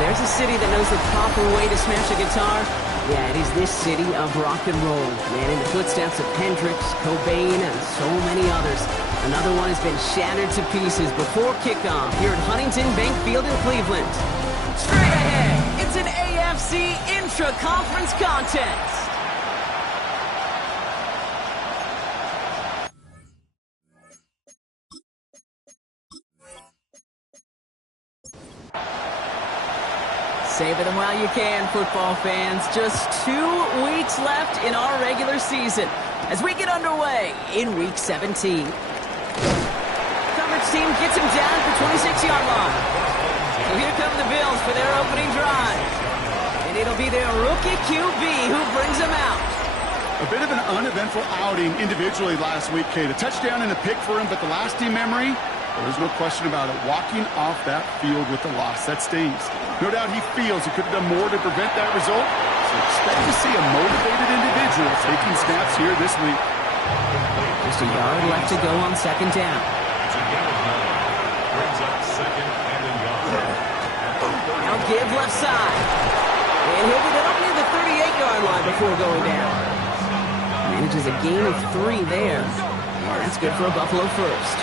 There's a city that knows the proper way to smash a guitar. Yeah, it is this city of rock and roll. Man, in the footsteps of Hendrix, Cobain, and so many others. Another one has been shattered to pieces before kickoff here at Huntington Bank Field in Cleveland. Straight ahead, it's an AFC intra-conference contest. Savor them while you can, football fans. Just 2 weeks left in our regular season as we get underway in Week 17. Coverage team gets him down at the 26-yard line. So here come the Bills for their opening drive. And it'll be their rookie QB who brings them out. A bit of an uneventful outing individually last week, Kate. A touchdown and a pick for him, but the lasting memory, there's no question about it. Walking off that field with the loss, that stings. No doubt he feels he could have done more to prevent that result. So expect to see a motivated individual taking snaps here this week. Just a yard left to go on second down. Now give left side. And he'll get it up near the 38-yard line before going down. Manages a gain of 3 there. And that's good for a Buffalo first.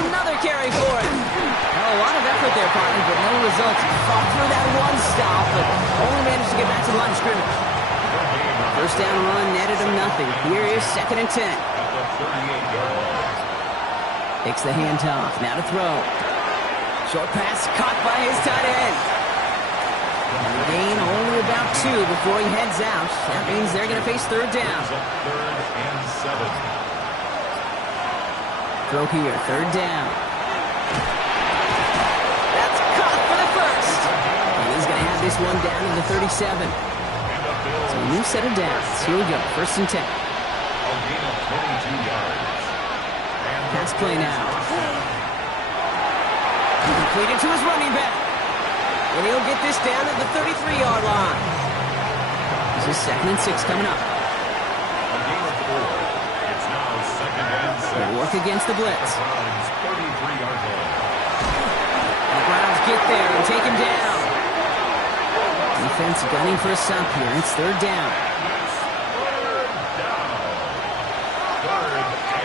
Another carry for him. Well, a lot of effort there, partner, but no results. Fought through that one stop, but only managed to get back to the line of scrimmage. First down run netted him nothing. Here is 2nd and 10. Takes the handoff. Now to throw. Short pass caught by his tight end. And the gain only about 2 before he heads out. That means they're going to face 3rd down. Throw here, 3rd down. That's caught for the first. And he's going to have this one down to the 37. So a new set of downs. Here we go, 1st and 10. Pass play now. Completed to his running back. And he'll get this down at the 33-yard line. This is 2nd and 6 coming up. They'll work against the blitz. The Browns get there and take him down. Defense gunning for a stop here. It's 3rd down.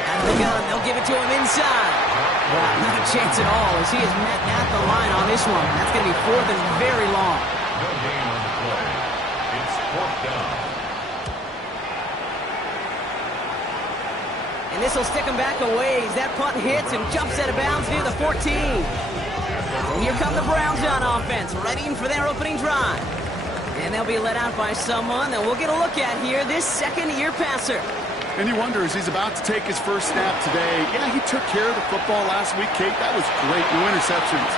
Out of the gun, they'll give it to him inside. Wow, not a chance at all as he is met at the line on this one. That's going to be 4th and very long. No gain on the play. It's 4th down. And this will stick him back a ways. That punt hits and jumps out of bounds near the 14. And here come the Browns on offense, readying for their opening drive. And they'll be let out by someone that we'll get a look at here, this 2nd-year passer. And you wonder, as he's about to take his first snap today, yeah, he took care of the football last week, Kate. That was great. No interceptions.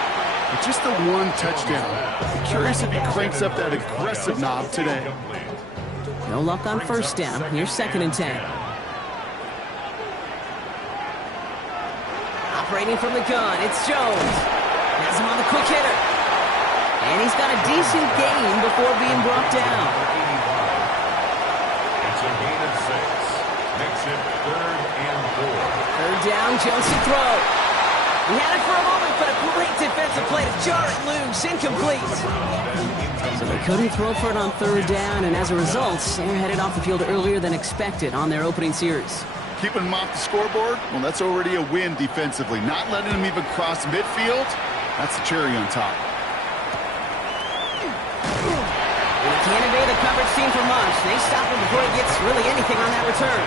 But just the one touchdown. I'm curious if he cranks up that aggressive knob today. No luck on 1st down. Here's 2nd and 10. Operating from the gun, it's Jones. Has him on the quick hitter. And he's got a decent gain before being brought down. It's a gain of 6. Makes it 3rd and 4. 3rd down, Jones to throw. He had it for a moment, but a great defensive play to jar it loose, incomplete. So they couldn't throw for it on 3rd down, and as a result, they're headed off the field earlier than expected on their opening series. Keeping him off the scoreboard, well, that's already a win defensively. Not letting him even cross midfield, that's the cherry on top. And he can't evade the coverage team for much. They stop him before he gets really anything on that return.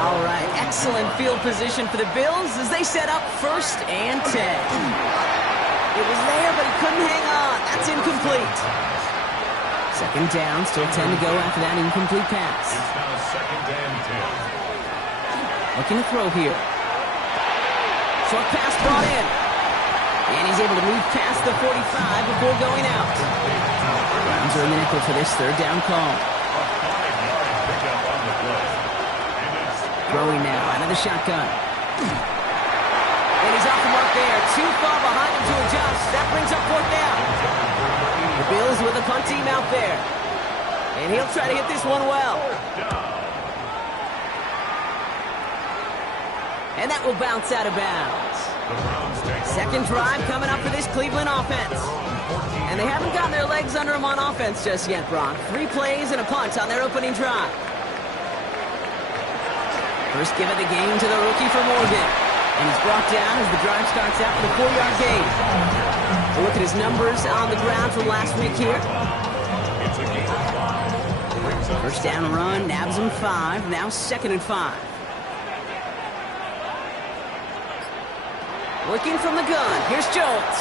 All right, excellent field position for the Bills as they set up 1st and 10. It was there, but he couldn't hang on. That's incomplete. 2nd down, still 10 to go after that incomplete pass. It's now 2nd and 10. Looking to throw here. Short pass brought in. And he's able to move past the 45 before going out. Browns are in the nickel for this 3rd down call. Throwing now out of the shotgun. And he's off the mark there. Too far behind him to adjust. That brings up fourth down. The Bills with a punt team out there. And he'll try to hit this one well. And that will bounce out of bounds. Second drive coming up for this Cleveland offense. And they haven't gotten their legs under them on offense just yet, Brock. 3 plays and a punt on their opening drive. First give of the game to the rookie for Morgan. And he's brought down as the drive starts out with a 4-yard gain. We'll look at his numbers on the ground from last week here. First down run, nabs him 5. Now 2nd and 5. Working from the gun. Here's Jones.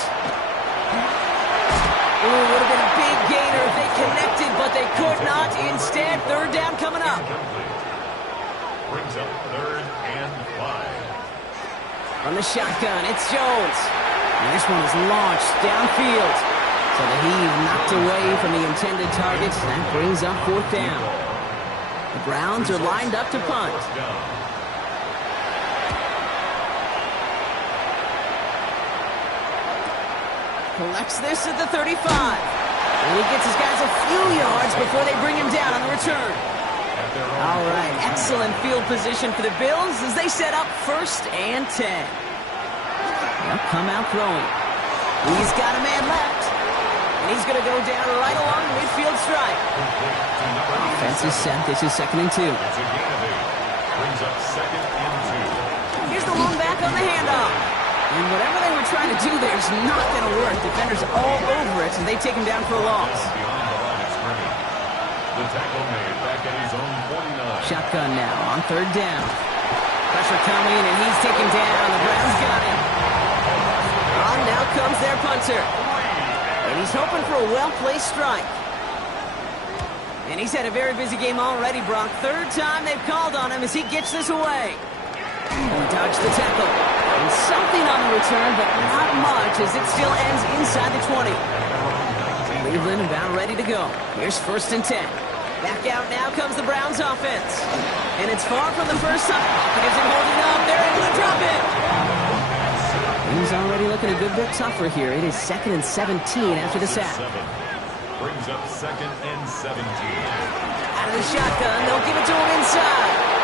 Ooh, would have been a big gainer if they connected, but they could not. Instead, third down coming up. Brings up 3rd and 5. From the shotgun, it's Jones. And this one is launched downfield. So the heave knocked away from the intended target. That brings up 4th down. The Browns are lined up to punt. Collects this at the 35. And he gets his guys a few yards before they bring him down on the return. All right, excellent field position for the Bills as they set up 1st and 10. They'll come out throwing. He's got a man left. And he's going to go down right along the midfield stripe. Offense is set. This is 2nd and 2. Brings up 2nd and 2. Here's the one back on the handoff. And whatever they were trying to do there is not going to work. Defenders all over it, and they take him down for a loss. Beyond the line of scrimmage. The tackle made back at his own 49. Shotgun now on 3rd down. Pressure coming, and he's taken down. The Browns got him. On now comes their punter. And he's hoping for a well-placed strike. And he's had a very busy game already, Brock. 3rd time they've called on him as he gets this away. And he dodged the tackle. And something on the return, but not much as it still ends inside the 20. Cleveland about ready to go. Here's 1st and 10. Back out now comes the Browns offense. And it's far from the first time. It isn't holding up. They're able to drop it. He's already looking a good bit tougher here. It is 2nd and 17 after the sack. Brings up 2nd and 17. Out of the shotgun, they'll give it to him inside.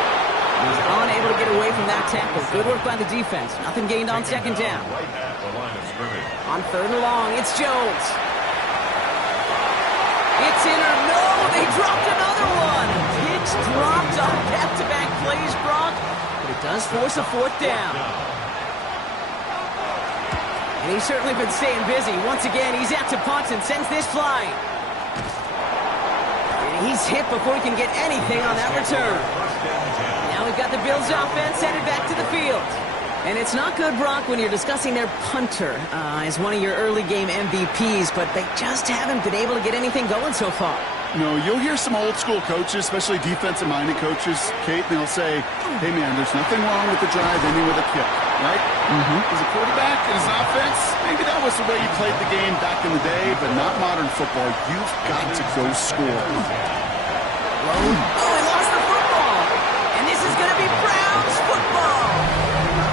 He's unable to get away from that tackle. Good work by the defense. Nothing gained on 2nd down. Right at the line of scrimmage. On 3rd and long, it's Jones. It's in or no, they dropped another one. It's dropped on back-to-back plays, Brock. But it does force a 4th down. And he's certainly been staying busy. Once again, he's out to punt and sends this flying. And he's hit before he can get anything on that return. Now we've got the Bills offense headed back to the field. And it's not good, Brock, when you're discussing their punter as one of your early game MVPs, but they just haven't been able to get anything going so far. No, you'll hear some old school coaches, especially defensive-minded coaches, Kate, and they'll say, hey, man, there's nothing wrong with the drive ending with a kick, right? As a quarterback in his offense, maybe that was the way you played the game back in the day, but not modern football. You've got to go score. Oh, he lost the football. And this is going to be Browns football.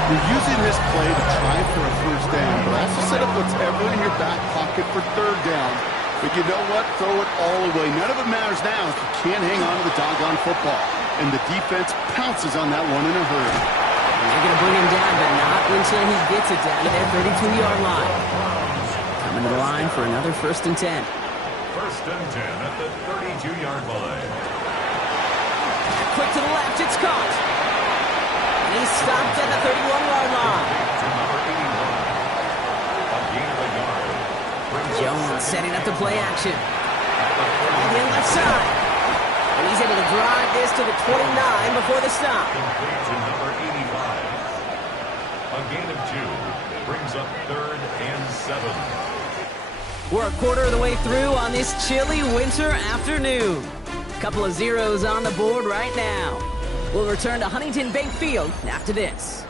You're using this play to try for a 1st down, but also set up whatever in your back pocket for 3rd down. But you know what? Throw it all away. None of it matters now if you can't hang on to the doggone football. And the defense pounces on that one in a hurry. And they're going to bring him down, but not until he gets it down to their 32-yard line. Coming to the line for another 1st and 10. 1st and 10 at the 32-yard line. Quick to the left, it's caught. And he's stopped at the 31-yard line. Jones setting up the play action. On the left side. And he's able to drive this to the 29 before the stop. Complete to number 85. A gain of 2 brings up 3rd and 7. We're a quarter of the way through on this chilly winter afternoon. Couple of zeros on the board right now. We'll return to Huntington Bank Field after this.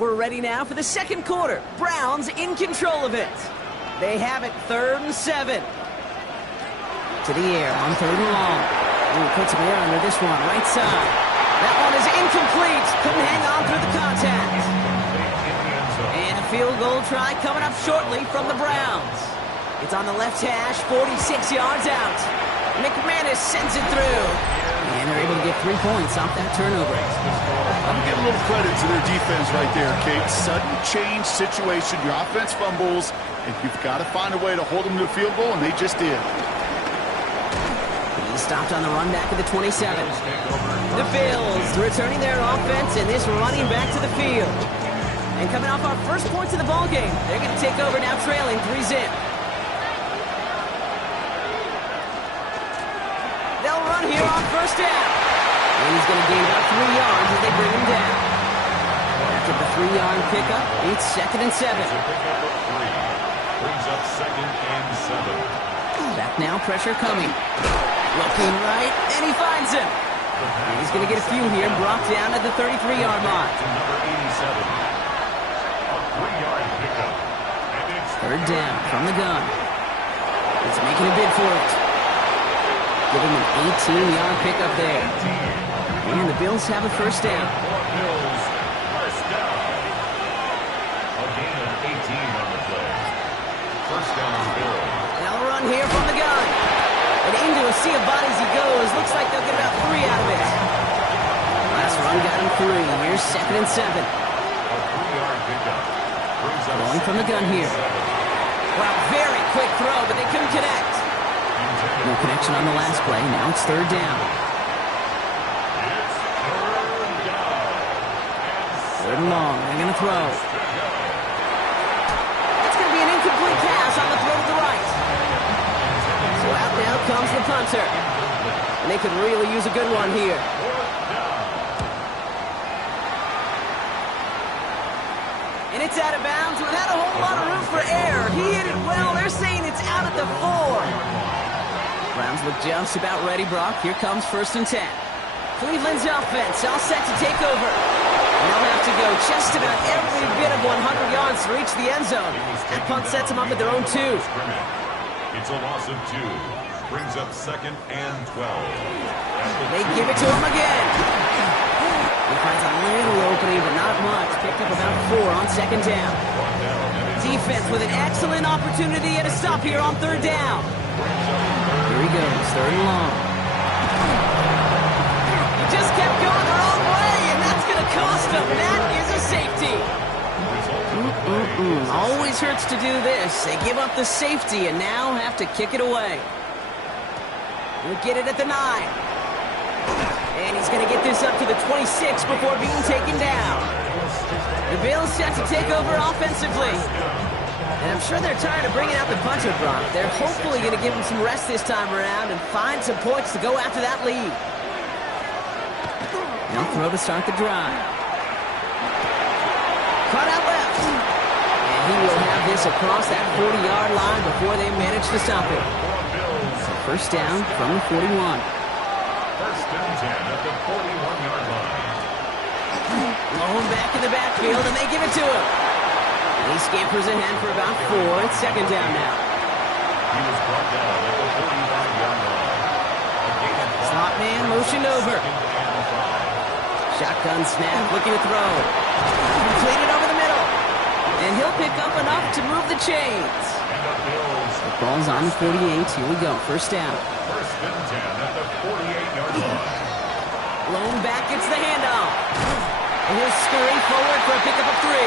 We're ready now for the 2nd quarter. Browns in control of it. They have it 3rd and 7. To the air on 3rd and long. Ooh, puts him there under this one, right side. That one is incomplete. Couldn't hang on through the contact. field try coming up shortly from the Browns. It's on the left hash, 46 yards out. McManus sends it through. And they're able to get 3 points off that turnover. I'm going to give a little credit to their defense right there, Kate. Sudden change situation. Your offense fumbles, and you've got to find a way to hold them to a field goal, and they just did. He stopped on the run back of the 27. The Bills returning their offense and this running back to the field. And coming off our first points of the ball game, they're going to take over now trailing 3-zip. They'll run here on first down. And he's going to gain about 3 yards as they bring him down. After the 3-yard pickup, it's 2nd and 7. Brings up 2nd and 7. Back now, pressure coming. Looking right, and he finds him. And he's going to get a few here, brought down at the 33-yard line. Number 87. A 3-yard pickup. And it's 3rd down from the gun. He's making a bid for it. Give him an 18-yard pickup there. And the Bills have a first down. Bills, first down. A gain of 18 on the play. First down, Bills. They'll run here from the gun. And into a sea of bodies he goes. Looks like they'll get about 3 out of it. Last run got him 3. Here's 2nd and 7. A 3-yard pickup. Brings up Going from the gun here. Wow, very quick throw, but they couldn't connect. No connection on the last play. Now it's 3rd down. It's 3rd down. 3rd and long. They're going to throw. It's going to be an incomplete pass on the throw to the right. So out now comes the punter. And they could really use a good one here. And it's out of bounds without a whole lot of room for error. He hit it well. They're saying it's out at the 4. Browns look just about ready, Brock. Here comes 1st and 10. Cleveland's offense all set to take over. And they'll have to go just about every bit of 100 yards to reach the end zone. That punt sets them up at their own 2. It's a loss of 2. Brings up 2nd and 12. They give it to him again. He finds a little opening, but not much. Picked up about 4 on 2nd down. Defense with an excellent opportunity and a stop here on 3rd down. Here he goes, 3rd and long. He just kept going the wrong way, and that's going to cost him. That is a safety. Always hurts to do this. They give up the safety and now have to kick it away. He'll get it at the 9. And he's going to get this up to the 26 before being taken down. The Bills set to take over offensively. And I'm sure they're tired of bringing out the punter, Brock. They're hopefully going to give him some rest this time around and find some points to go after that lead. Now throw to start the drive. Cut out left. And he will have this across that 40-yard line before they manage to stop it. So 1st down from the 41. 1st and 10 at the 41-yard line. Lone back in the backfield, and they give it to him. He scampers ahead for about 4. It's 2nd down now. He was brought down at the 45-yard line. Slot man motioned over. Shotgun snap, looking to throw. Completed over the middle. And he'll pick up enough to move the chains. The ball's on the 48. Here we go. 1st down. 1st and 10 at the 48-yard line. Lone back gets the handoff. And he'll scurry forward for a pickup of 3.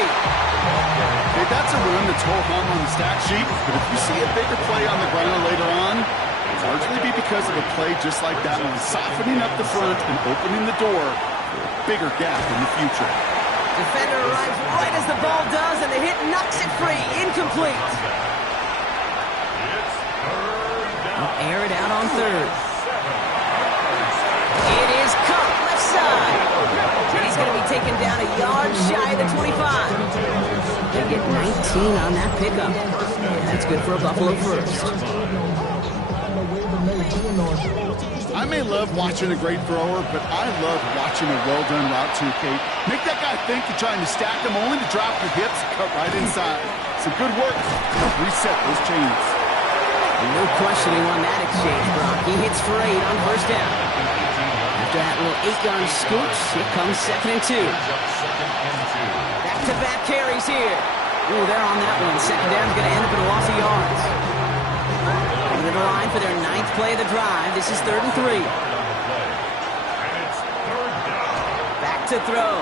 Hey, that's a run that's ho-hum on the stat sheet, but if you see a bigger play on the ground later on, it's largely be because of a play just like that one, softening up the front and opening the door for a bigger gap in the future. Defender arrives right as the ball does, and the hit knocks it free. Incomplete. I'll air it out on 3rd. It is caught left side. And he's going to be taken down a yard shy of the 25. They get 19 on that pickup. And that's good for a Buffalo first. I may love watching a great thrower, but I love watching a well-done route too, Kate. Make that guy think you're trying to stack him, only to drop your hips and cut right inside. Some good work to reset those chains. No questioning on that exchange, Brock. He hits for 8 on 1st down. After that little 8-yard scooch, here comes 2nd and 2. Back-to-back carries here. Ooh, they're on that one. Second down's going to end up in a loss of yards. Over the line for their 9th play of the drive. This is 3rd and 3. Back to throw.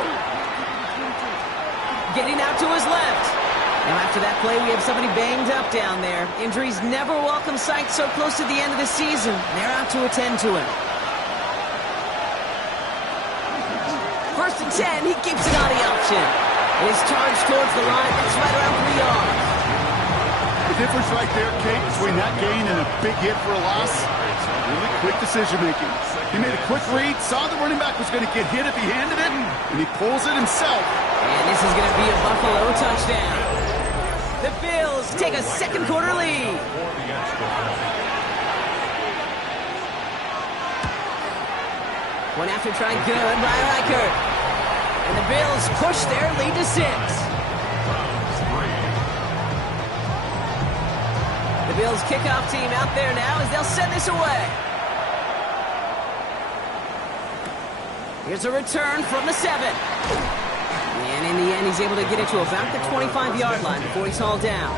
Getting out to his left. Now after that play, we have somebody banged up down there. Injuries never welcome sight so close to the end of the season. They're out to attend to him. 1st and 10, he keeps it on the option. His charge towards the line, that's right around 3 yards. The difference right there, Kate, between that gain and a big hit for a loss, really quick decision-making. He made a quick read, saw the running back was going to get hit if he handed it, and he pulls it himself. And this is going to be a Buffalo touchdown. The Bills take a second quarter lead. One after try good by Reichert. And the Bills push their lead to 6. The Bills kickoff team out there now as they'll send this away. Here's a return from the 7. And in the end, he's able to get it to about the 25-yard line before he's hauled down.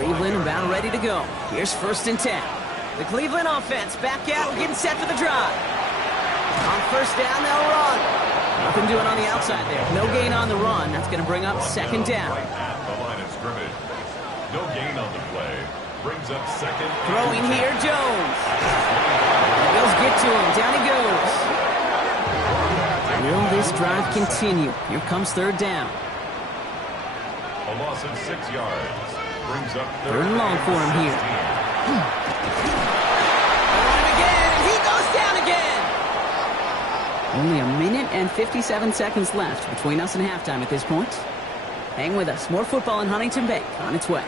Cleveland about ready to go. Here's 1st and 10. The Cleveland offense back out and getting set for the drive. On 1st down, they'll run. Nothing doing on the outside there. No gain on the run. That's going to bring up 2nd down. The line of scrimmage. No gain on the play. Brings up 2nd. Throwing here, Jones. Bills get to him. Down he goes. Will this drive continue? Here comes 3rd down. A loss of 6 yards. Brings up 3rd and long for him here. Again, and he goes down again. Only a minute and 57 seconds left between us and halftime at this point. Hang with us. More football in Huntington Bank on its way.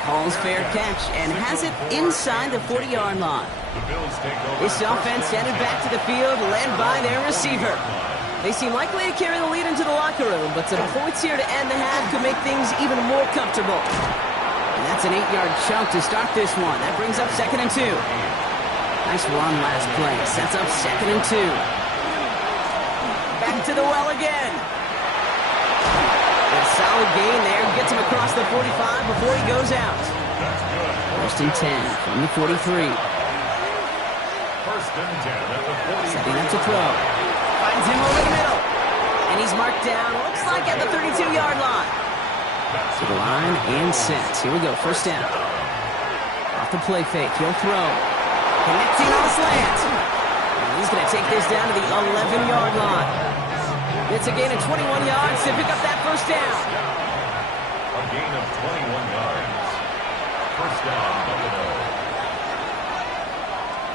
Calls fair catch and has it inside the 40-yard line. This offense headed back to the field, led by their receiver. They seem likely to carry the lead into the locker room, but some points here to end the half could make things even more comfortable. And that's an 8-yard chunk to start this one. That brings up 2nd and 2. Nice run last play. Sets up 2nd and 2. Back to the well again. A solid gain there. Gets him across the 45 before he goes out. 1st and 10 from the 43. 1st and 10 at the 40. Setting up to throw. Finds him over the middle. And he's marked down, looks like at the 32-yard line. To the line and set. Here we go, 1st down. Off the play fake, he'll throw. Connecting on a slant. And he's going to take this down to the 11-yard line. It's a gain of 21 yards to pick up that 1st down. A gain of 21 yards. 1st down, Buffalo.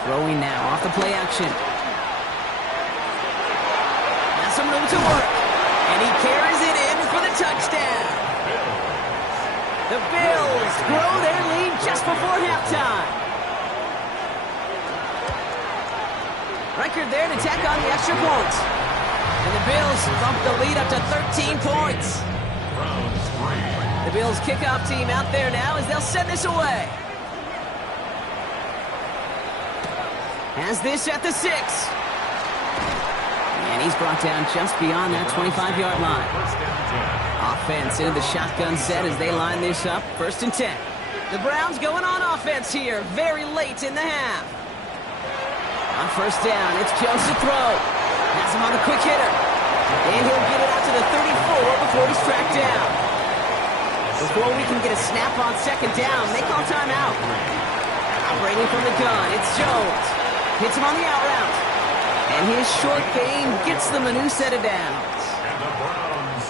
Throwing now, off the play action. Has some room to work. And he carries it in for the touchdown. The Bills grow their lead just before halftime. Record there to tack on the extra points. And the Bills bump the lead up to 13 points. The Bills kickoff team out there now as they'll send this away. Has this at the 6. And he's brought down just beyond that 25-yard line. Offense into the shotgun set as they line this up. 1st and 10. The Browns going on offense here very late in the half. On 1st down, it's Jones to throw. Has him on a quick hitter. And he'll get it out to the 34 before he's tracked down. Before we can get a snap on 2nd down, they call timeout. Operating from the gun, it's Jones. Hits him on the out route. And his short game gets them a new set of downs.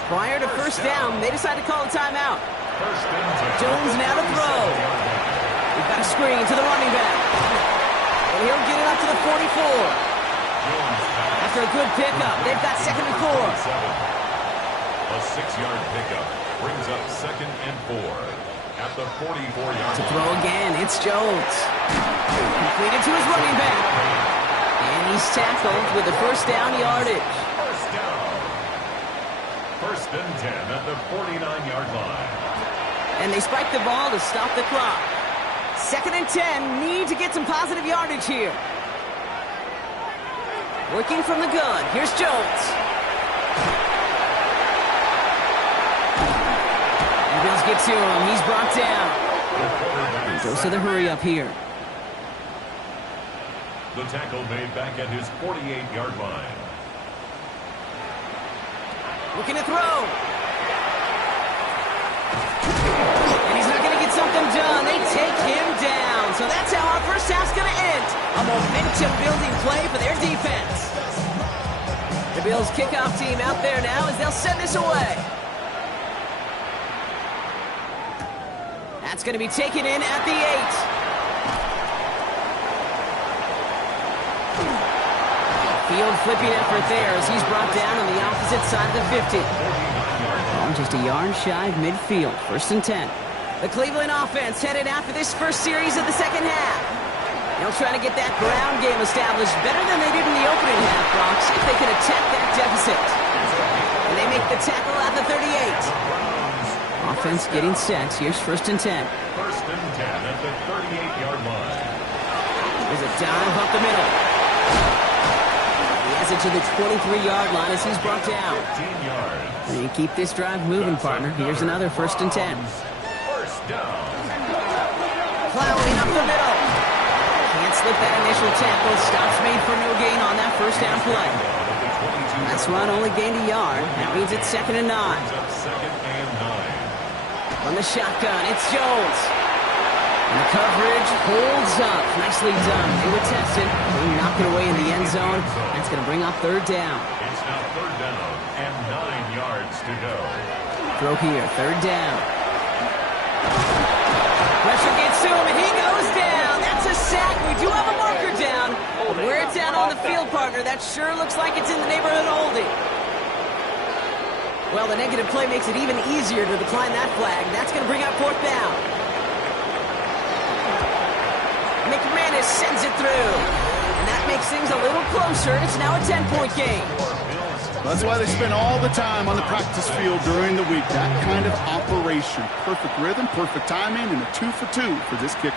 Prior to 1st down, they decide to call a timeout. Jones now to throw. We've got a screen to the running back. And he'll get it up to the 44. After a good pickup, they've got 2nd and 4. A 6-yard pickup brings up 2nd and 4 at the 44-yard To throw again, it's Jones. Completed to his running back. And he's tackled with the 1st down yardage. 1st down. 1st and 10 at the 49-yard line. And they spike the ball to stop the clock. 2nd and 10, need to get some positive yardage here. Working from the gun. Here's Jones. And Bills get to him. He's brought down. And goes to the hurry up here. The tackle made back at his 48-yard line. Looking to throw. And he's not going to get something done. They take him down. So that's how our first half's going to end. A momentum-building play for their defense. The Bills kickoff team out there now as they'll send this away. That's going to be taken in at the 8. Field flipping effort there as he's brought down on the opposite side of the 50. Just a yard shy of midfield. 1st and 10. The Cleveland offense headed out for this first series of the second half. They'll try to get that ground game established better than they did in the opening half, Bronx, if they can attack that deficit. And they make the tackle at the 38. Offense getting set. Here's 1st and 10. 1st and 10 at the 38-yard line. There's a dive up the middle. He has it to the 23-yard line as he's brought down. 15 yards. And you keep this drive moving, partner. Here's another 1st and 10. First down. Plowing up the middle. Can't slip that initial tackle. Stops made for no gain on that first down play. That's run only gained a yard. That means it's 2nd and 9. Second and 9. From the shotgun, it's Jones. And the coverage holds up. Nicely done. They were tested. They knock it away in the end zone. That's going to bring up 3rd down. It's now 3rd down and 9 yards to go. Throw here, 3rd down. Pressure gets to him, and he goes down. That's a sack. We do have a marker down. But where it's at on the field, partner, that sure looks like it's in the neighborhood of holding. Well, the negative play makes it even easier to decline that flag. That's going to bring up 4th down. McManus sends it through. And that makes things a little closer. It's now a 10-point game. That's why they spend all the time on the practice field during the week. That kind of operation. Perfect rhythm, perfect timing, and a 2 for 2 for this kicker.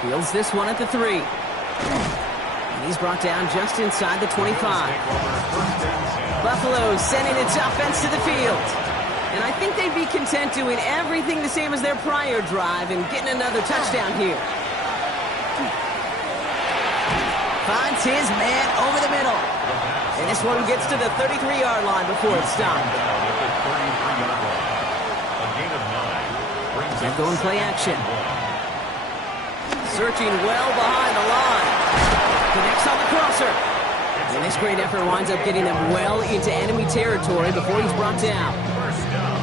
Fields this one at the 3. And he's brought down just inside the 25. Buffalo sending its offense to the field. And I think they'd be content doing everything the same as their prior drive and getting another touchdown here. Finds his man over the middle. And this one gets to the 33-yard line before it's stopped. They're going play action. Searching well behind the line. Connects on the crosser. And this great effort winds up getting them well into enemy territory before he's brought down.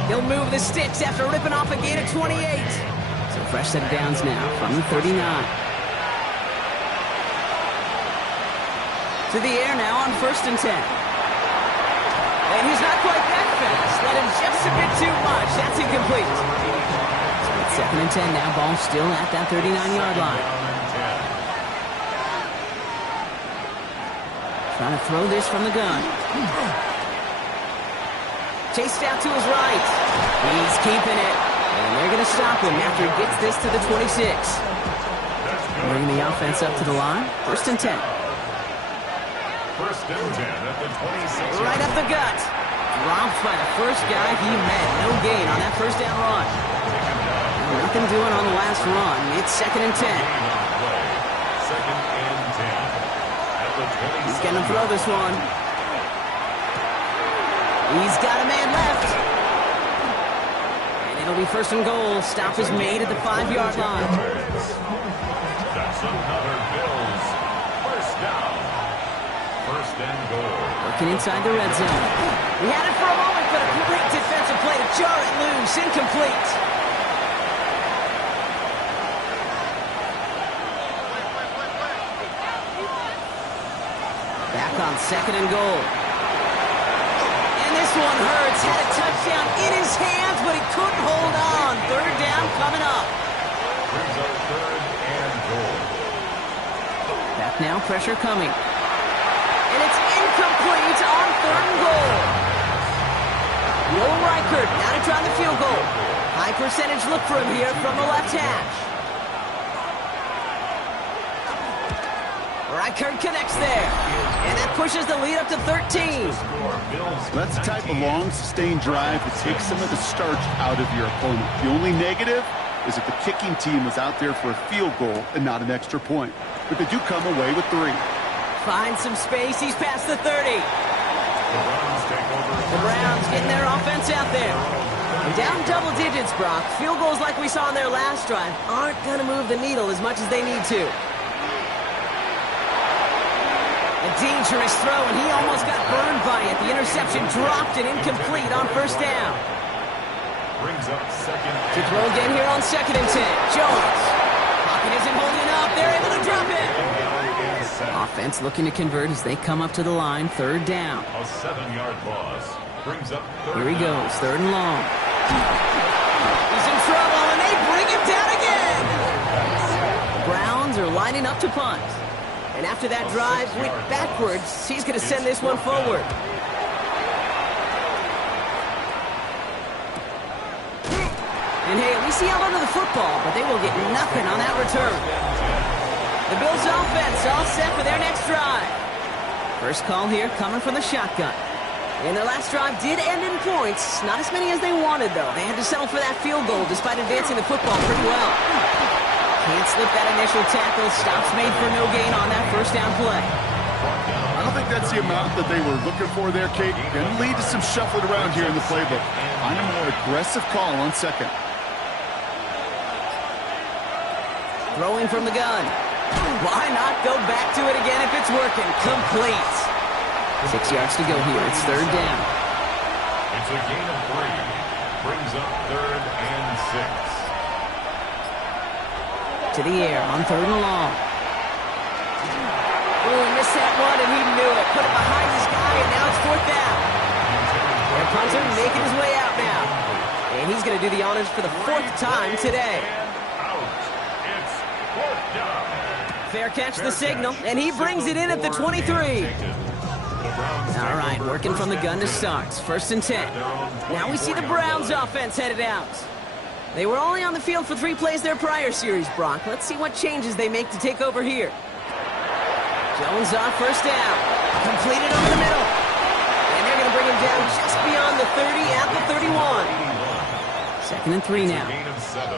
He'll move the sticks after ripping off a gain of 28. So fresh set of downs now from the 39. To the air now on 1st and 10. And he's not quite that fast. Let him just a bit too much. That's incomplete. So it's 2nd and 10 now. Ball still at that 39-yard line. Trying to throw this from the gun. Chased out to his right. He's keeping it. And they're going to stop him after he gets this to the 26. Bringing the offense up to the line. 1st and 10. 1st and 10 at the 26. Right up the gut. Dropped by the first guy he met. No gain on that first down run. Nothing doing on the last run. It's 2nd and 10. 2nd and 10 at the 26. He's going to throw this one. He's got a man left. And it'll be 1st and goal. Stop is made at the 5-yard line. That's another Bills 1st down. 1st and goal. Working inside the red zone. He had it for a moment, but a great defensive play to jar it loose. Incomplete. Back on 2nd and goal. And this one hurts. Had a touchdown in his hands, but he couldn't hold on. 3rd down coming up. Brings up 3rd and goal. Back now, pressure coming. And it's incomplete on 3rd and goal. Will Reichert now to try the field goal. High percentage look for him here from the left hash. Reichert connects there. And that pushes the lead up to 13. That's the type of long, sustained drive that takes some of the starch out of your opponent. The only negative is that the kicking team was out there for a field goal and not an extra point. But they do come away with 3. Finds some space. He's past the 30. The Browns getting their offense out there. And down double digits, Brock. Field goals like we saw in their last drive aren't going to move the needle as much as they need to. A dangerous throw, and he almost got burned by it. The interception dropped and incomplete on first down. Brings up second. To throw again here on 2nd and 10. Jones. Pocket isn't holding up. They're able to drop it. Offense looking to convert as they come up to the line. 3rd down. A 7-yard loss. Brings up 3rd. Here he goes. 3rd and long. He's in trouble, and they bring him down again. The Browns are lining up to punt. And after that drive went backwards, he's going to send this one forward. And hey, we see out under the football, but they will get nothing on that return. The Bills offense all set for their next drive. First call here coming from the shotgun. And their last drive did end in points. Not as many as they wanted, though. They had to settle for that field goal despite advancing the football pretty well. Can't slip that initial tackle. Stops made for no gain on that first down play. I don't think that's the amount that they were looking for there, Kate. Going to lead to some shuffling around here in the playbook. Find a more aggressive call on 2nd. Throwing from the gun. Why not go back to it again if it's working? Complete. 6 yards to go here. It's 3rd down. It's a gain of 3. Brings up 3rd and 6. To the air on 3rd and long. Oh, he missed that one, and he knew it. Put it behind his guy, and now it's 4th down. Their punter making his way out now. And he's going to do the honors for the 4th time today. Fair catch the signal, and he brings it in at the 23. All right, working from the gun to start. 1st and 10. Now we see the Browns offense headed out. They were only on the field for 3 plays their prior series, Brock. Let's see what changes they make to take over here. Jones on 1st down. Completed over the middle. And they're going to bring him down just beyond the 30 at the 31. 2nd and 3 now. Gain of 7.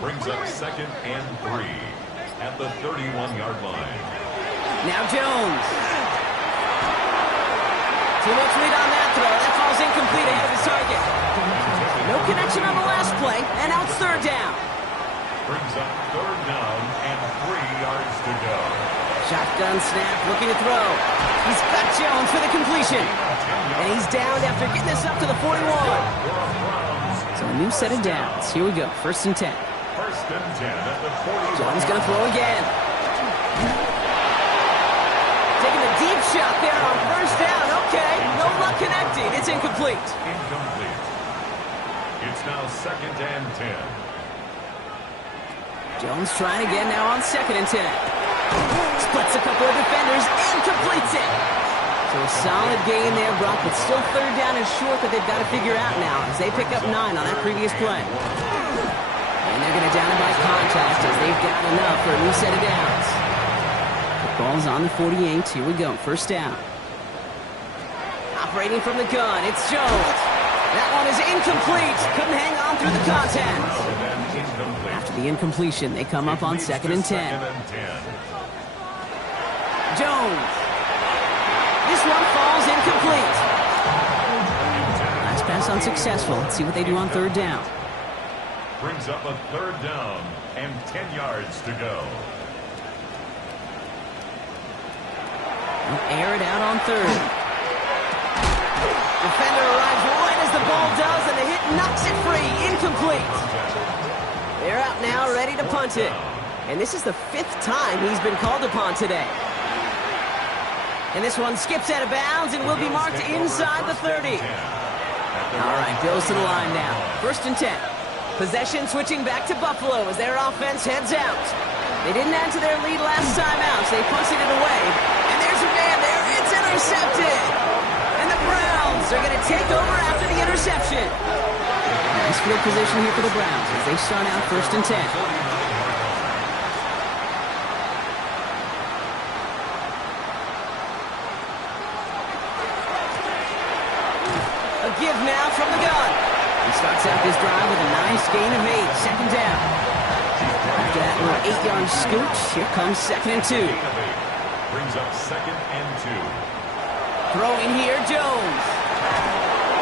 Brings up 2nd and 3 at the 31-yard line. Now Jones. Too much lead on that throw. That falls incomplete ahead of his target. No connection on the last play, and now it's 3rd down. Brings up 3rd down and 3 yards to go. Shotgun snap, looking to throw. He's got Jones for the completion. And he's downed after getting this up to the 41. So a new set of downs. Here we go, 1st and 10. 1st and 10 at the 41. Jones going to throw again. Taking a deep shot there on 1st down. Okay, no luck connecting. It's incomplete. Incomplete. It's now 2nd and 10. Jones trying again now on 2nd and 10. Splits a couple of defenders and completes it. So a solid gain there, Brock, but still 3rd down and short that they've got to figure out now as they pick up 9 on that previous play. And they're going to down it by contact as they've got enough for a new set of downs. The ball's on the 48. Here we go. 1st down. Operating from the gun. It's Jones. That one is incomplete. Couldn't hang on through the contact. After the incompletion, they come up on 2nd and 10. Jones. This one falls incomplete. Last pass unsuccessful. Let's see what they do on 3rd down. Brings up a 3rd down and 10 yards to go. They'll air it out on 3rd. Defender arrives right as the ball does, and the hit knocks it free. Incomplete. They're out now, ready to punt it. And this is the 5th time he's been called upon today. And this one skips out of bounds and will be marked inside the 30. All right, Bills to the line now. 1st and 10. Possession switching back to Buffalo as their offense heads out. They didn't add to their lead last time out, so they punted it away. And there's a man there. It's intercepted. And the Browns are going to take over after the interception. Nice field position here for the Browns as they start out 1st and 10. give now from the gun. He starts out this drive with a nice gain of 8. Second down. After that little 8-yard scooch, here comes 2nd and 2. Brings up 2nd and 2. Throw in here, Jones.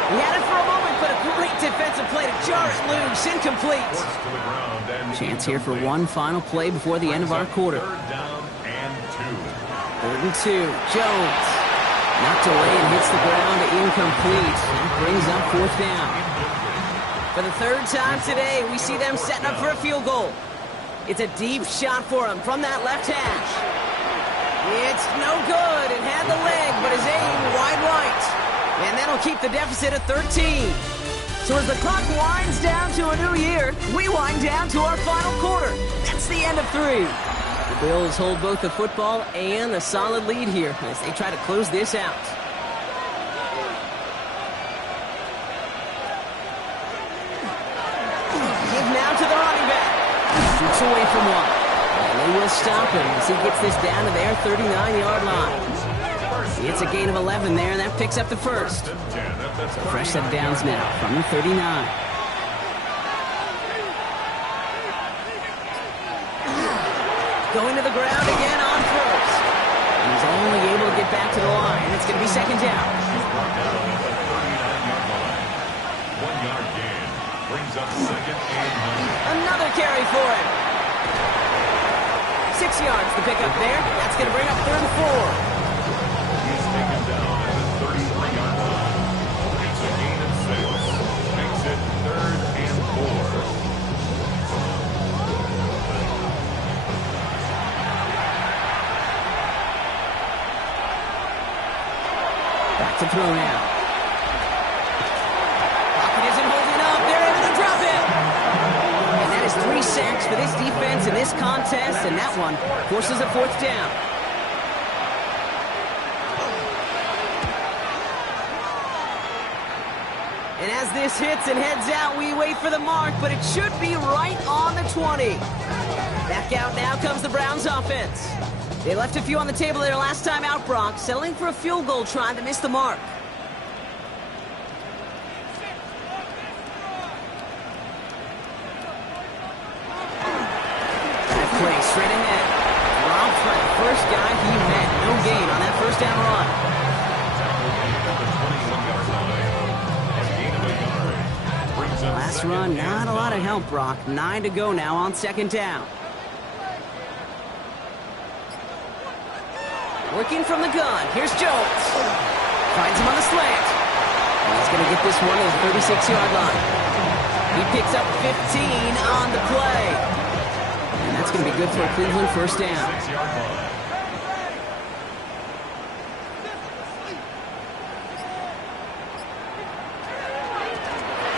He had it for a moment, but a great defensive play to jar it loose. Incomplete. Forced to the ground and Chance here for one final play before the end of our quarter. 3rd down and 3rd and 2. Jones. Knocked away and hits the ground. Incomplete. That brings up 4th down. For the 3rd time today, we see them setting up for a field goal. It's a deep shot for him from that left hash. It's no good. It had the leg, but his aim wide right. And that'll keep the deficit at 13. So as the clock winds down to a new year, we wind down to our final quarter. That's the end of 3. The Bills hold both the football and a solid lead here as they try to close this out. Give now to the running back. Shoots away from one. And they will stop him as he gets this down to their 39-yard line. It's a gain of 11 there, and that picks up the first. So fresh set of downs now from the 39. Going to the ground again on first. And he's only able to get back to the line. It's going to be 2nd down. 1-yard gain. Brings up 2nd and 9. Another carry for him. 6 yards to pick up there. That's going to bring up 3rd and 4. He's taken down at the 33-yard line. It's a gain of 6. Makes it 3rd and 4. Back to throw now. Pocket isn't holding up. They're able to drop it. And that is 3 sacks for this defense in this contest, and that one forces a 4th down. And as this hits and heads out, we wait for the mark, but it should be right on the 20. Back out now comes the Browns offense. They left a few on the table their last time out, Brock, settling for a field goal try to miss the mark. That play straight in net. Robbed by the first guy he met. No gain on that 1st down run. Last run, not a lot of help, Brock. 9 to go now on 2nd down. Working from the gun. Here's Jones. Finds him on the slant. And he's going to get this one to the 36-yard line. He picks up 15 on the play. And that's going to be good for a Cleveland 1st down. 6-yard line.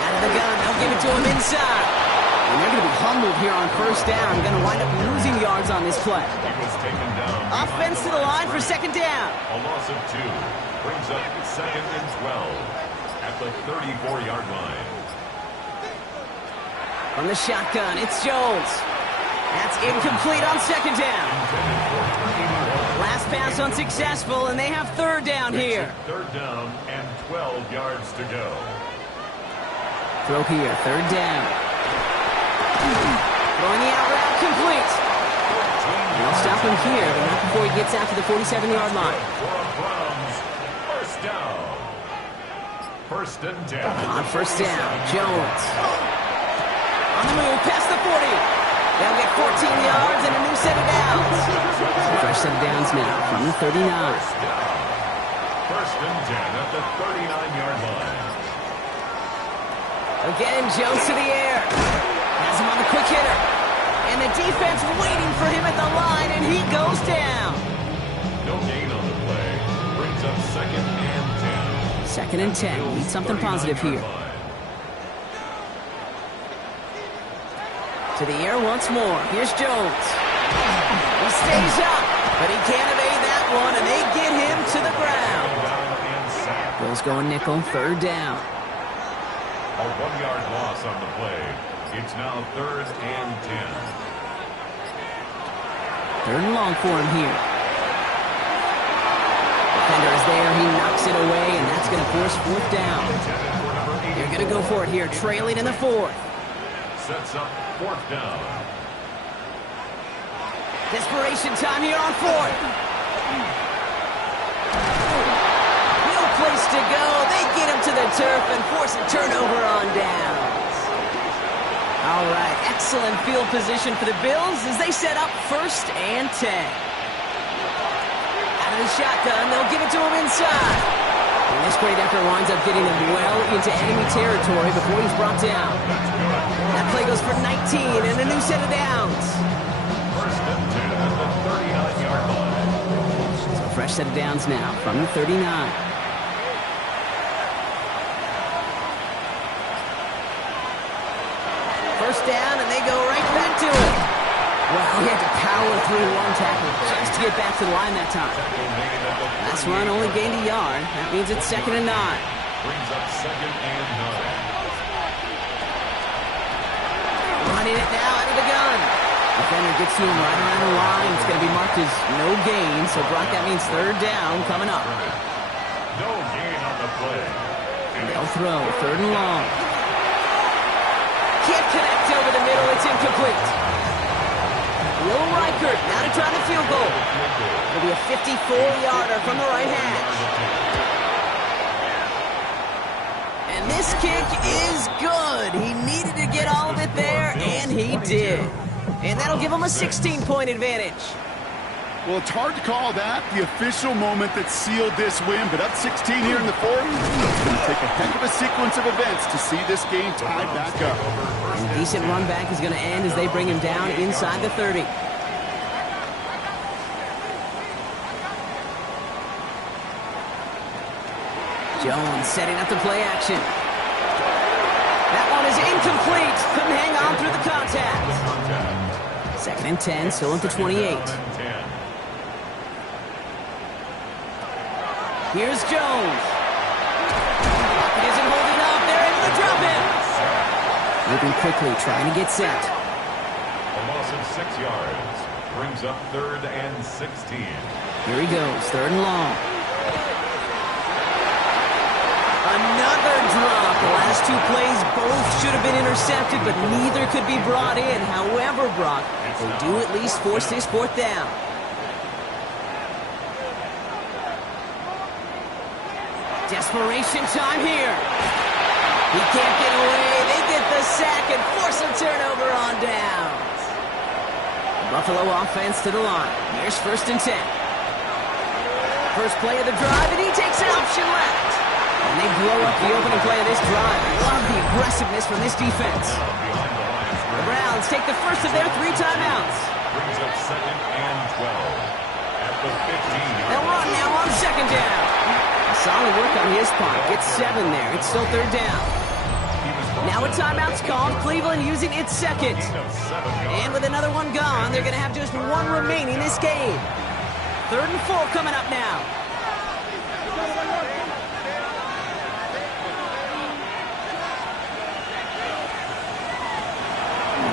Out of the gun. They'll give it to him inside. And they're going to be humbled here on 1st down. Going to wind up losing yards on this play. He was taken down. Offense to the line for 2nd down. A loss of 2. Brings up 2nd and 12 at the 34-yard line. From the shotgun, it's Jones. That's incomplete on 2nd down. Last pass unsuccessful, and they have 3rd down here. 3rd down and 12 yards to go. Throw here, 3rd down. Throwing the out route complete. They'll stop him here, but not before he gets out to the 47-yard line. Browns, 1st down. 1st and 10. On 1st down, Jones. On the move, past the 40. They'll get 14 yards and a new set of downs. Fresh set of downs now from the 39. 1st and 10 at the 39-yard line. Again, Jones to the air. Has him on the quick hitter. And the defense waiting for him at the line, and he goes down. No gain on the play. Brings up 2nd and 10. 2nd and 10. Need something positive here. To the air once more. Here's Jones. He stays up, but he can't evade that one, and they get him to the ground. Bills going nickel, 3rd down. A 1-yard loss on the play. It's now 3rd and 10. 3rd and long for him here. Defender is there. He knocks it away, and that's going to force 4th down. They're going to go for it here, trailing in the fourth. Sets up fourth down. Desperation time here on fourth. No place to go. They get him to the turf and force a turnover on downs. All right, excellent field position for the Bills as they set up 1st and 10. Out of the shotgun, they'll give it to him inside. And this great effort winds up getting him well into enemy territory before he's brought down. That play goes for 19 and a new set of downs. 1st and 10 at the 39-yard line. So fresh set of downs now from the 39. First down, and they go right back to it. Well, he had to power through one tackle just to get back to the line that time. Last run only gained a yard. That means it's 2nd and 9. Brings up 2nd and 9. Running it now out of the gun. Defender gets to him right around the line. It's going to be marked as no gain. So, Brock, that means 3rd down coming up. No gain on the play. And they'll throw 3rd and long. Can't connect over the middle. It's incomplete. Will Reichert now to try the field goal. It'll be a 54-yarder from the right hash. And this kick is good. He needed to get all of it there, and he did. And that'll give him a 16-point advantage. Well, it's hard to call that the official moment that sealed this win, but up 16 here in the fourth, it's going to take a heck of a sequence of events to see this game tied back up. And a decent run back is going to end as they bring him down inside the 30. Jones setting up the play action. That one is incomplete. Couldn't hang on through the contact. 2nd and 10, still at the 28. Here's Jones. Pocket isn't holding up. They're able to drop him. Moving quickly, trying to get set. A loss of 6 yards. Brings up 3rd and 16. Here he goes, 3rd and long. Another drop. The last 2 plays both should have been intercepted, but neither could be brought in. However, Brock, they do at least force this 4th down. Desperation time here. He can't get away. They get the sack and force a turnover on downs. Buffalo offense to the line. Here's 1st and 10. First play of the drive, and he takes an option left. And they blow up the opening play of this drive. Love the aggressiveness from this defense. The Browns take the first of their 3 timeouts. Brings up 2nd and 12. At the 15. They'll run now on 2nd down. Solid work on his part. Gets 7 there. It's still 3rd down. Now a timeout's called. Cleveland using its 2nd. And with another one gone, they're going to have just 1 remaining this game. 3rd and 4 coming up now.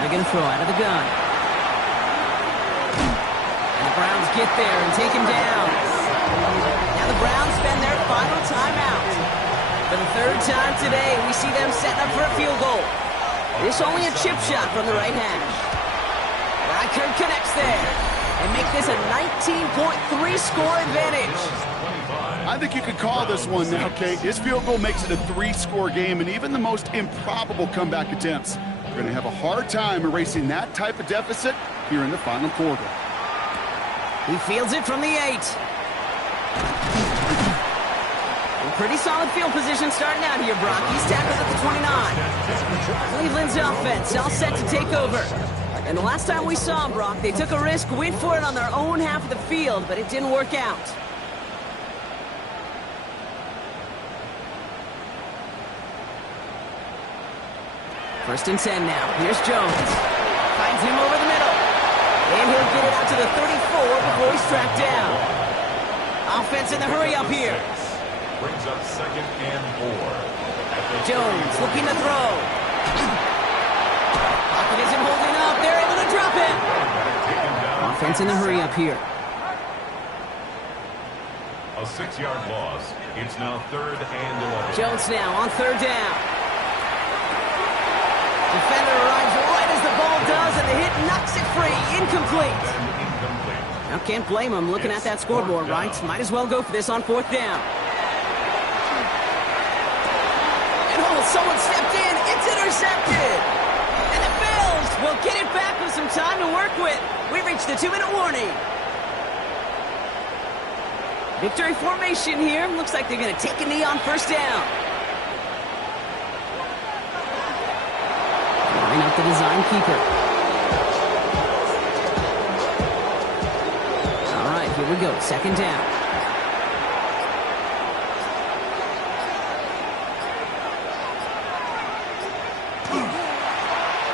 They're going to throw out of the gun. And the Browns get there and take him down. Now the Browns spend their final timeout. For the 3rd time today, we see them setting up for a field goal. This only a chip shot from the right hash. Reichert connects there and make this a 19.3 score advantage. I think you could call this one now, Kate. His field goal makes it a 3-score game, and even the most improbable comeback attempts are going to have a hard time erasing that type of deficit here in the final quarter. He fields it from the 8. Pretty solid field position starting out here, Brock. He's tackled at the 29. Cleveland's offense all set to take over. And the last time we saw him, Brock, they took a risk, went for it on their own half of the field, but it didn't work out. First and 10 now. Here's Jones. Finds him over the middle. And he'll get it out to the 34 before he's tracked down. Offense in the hurry up here. Brings up 2nd and 4. Jones looking to throw. Pocket isn't holding up. They're able to drop it. Offense in the hurry up here. A 6-yard loss. It's now 3rd and 11. Jones now on 3rd down. hit, knocks it free. Incomplete. Incomplete. Now, can't blame him looking at that scoreboard, right? Might as well go for this on 4th down. And someone stepped in. It's intercepted. And the Bills will get it back with some time to work with. We reached the 2-minute warning. Victory formation here. Looks like they're going to take a knee on 1st down. Line up the design keeper. All right, here we go. 2nd down.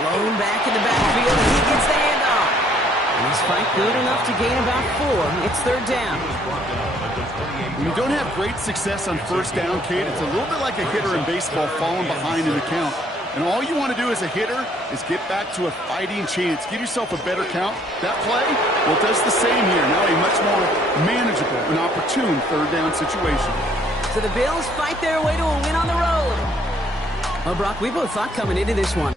Blown back in the backfield. He gets the handoff. And this fight good enough to gain about 4. It's 3rd down. When you don't have great success on 1st down, Kate, it's a little bit like a hitter in baseball falling behind in the count. And all you want to do as a hitter is get back to a fighting chance. Give yourself a better count. That play, well, it does the same here. Now a much more manageable and opportune 3rd down situation. So the Bills fight their way to a win on the road. Well, Brock, we both thought coming into this one